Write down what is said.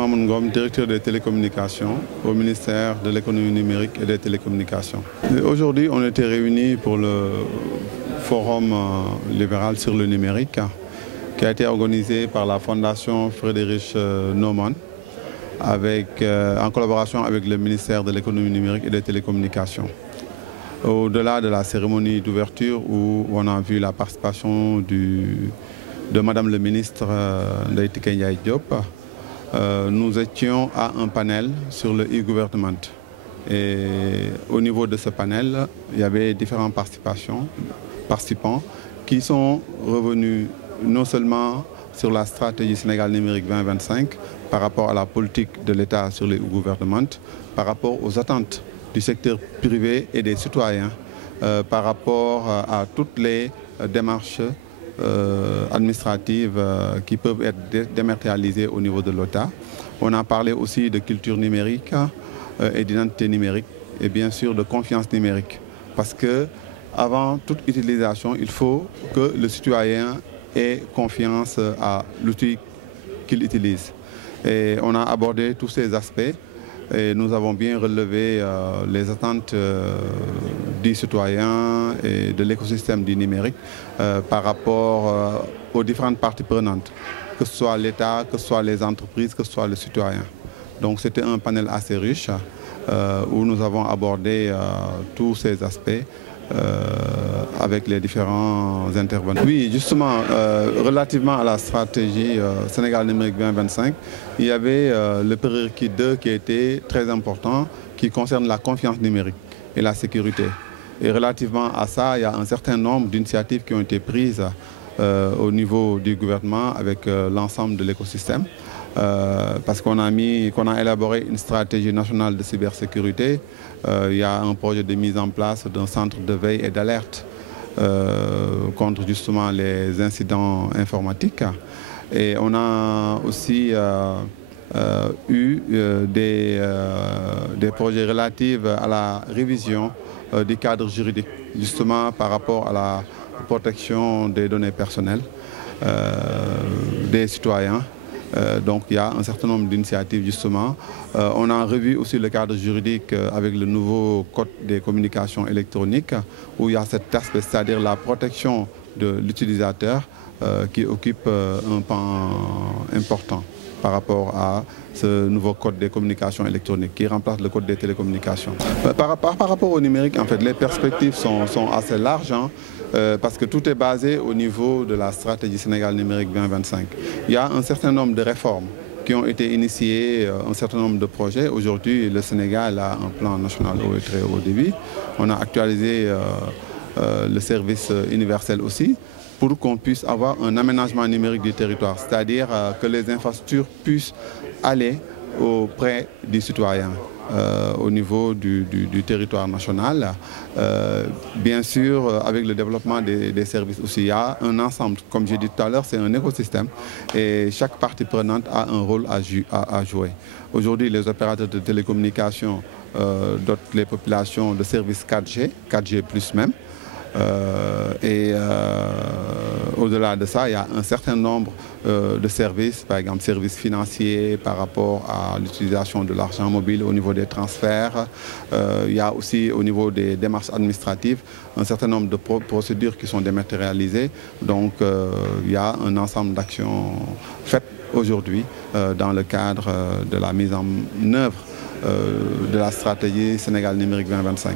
Mamoun Ngom, directeur des télécommunications au ministère de l'économie numérique et des télécommunications. Aujourd'hui, on était réunis pour le forum libéral sur le numérique qui a été organisé par la Fondation Friedrich Naumann en collaboration avec le ministère de l'économie numérique et des télécommunications. Au-delà de la cérémonie d'ouverture où on a vu la participation de Madame le ministre Ndeye Tické Ndiaye Diop, nous étions à un panel sur le e-government. Et au niveau de ce panel, il y avait différents participants qui sont revenus non seulement sur la stratégie Sénégal numérique 2025 par rapport à la politique de l'État sur le e-government, par rapport aux attentes du secteur privé et des citoyens, par rapport à toutes les démarches administratives qui peuvent être dématérialisées au niveau de l'État. On a parlé aussi de culture numérique et d'identité numérique et bien sûr de confiance numérique. Parce que avant toute utilisation, il faut que le citoyen ait confiance à l'outil qu'il utilise. Et on a abordé tous ces aspects et nous avons bien relevé les attentes des citoyens et de l'écosystème du numérique par rapport aux différentes parties prenantes, que ce soit l'État, que ce soit les entreprises, que ce soit le citoyen. Donc c'était un panel assez riche où nous avons abordé tous ces aspects avec les différents intervenants. Oui, justement, relativement à la stratégie Sénégal numérique 2025, il y avait le prérequis 2 qui était très important, qui concerne la confiance numérique et la sécurité. Et relativement à ça, il y a un certain nombre d'initiatives qui ont été prises au niveau du gouvernement avec l'ensemble de l'écosystème. Parce qu'on a élaboré une stratégie nationale de cybersécurité. Il y a un projet de mise en place d'un centre de veille et d'alerte contre justement les incidents informatiques. Et on a aussi eu des projets relatifs à la révision du cadre juridique, justement par rapport à la protection des données personnelles des citoyens. Donc il y a un certain nombre d'initiatives justement. On a revu aussi le cadre juridique avec le nouveau code des communications électroniques où il y a cet aspect, c'est-à-dire la protection de l'utilisateur qui occupe un pan important par rapport à ce nouveau code des communications électroniques qui remplace le code des télécommunications. Par rapport au numérique, en fait, les perspectives sont assez larges. Parce que tout est basé au niveau de la stratégie Sénégal numérique 2025. Il y a un certain nombre de réformes qui ont été initiées, un certain nombre de projets. Aujourd'hui, le Sénégal a un plan national haut et très haut débit. On a actualisé le service universel aussi pour qu'on puisse avoir un aménagement numérique du territoire, c'est-à-dire que les infrastructures puissent aller auprès des citoyens. Au niveau du territoire national. Bien sûr, avec le développement des services aussi, il y a un ensemble, comme j'ai dit tout à l'heure, c'est un écosystème et chaque partie prenante a un rôle à jouer. Aujourd'hui, les opérateurs de télécommunications dotent les populations de services 4G, 4G plus même. Au-delà de ça, il y a un certain nombre de services, par exemple services financiers par rapport à l'utilisation de l'argent mobile au niveau des transferts. Il y a aussi au niveau des démarches administratives un certain nombre de procédures qui sont dématérialisées. Donc il y a un ensemble d'actions faites aujourd'hui dans le cadre de la mise en œuvre de la stratégie Sénégal numérique 2025.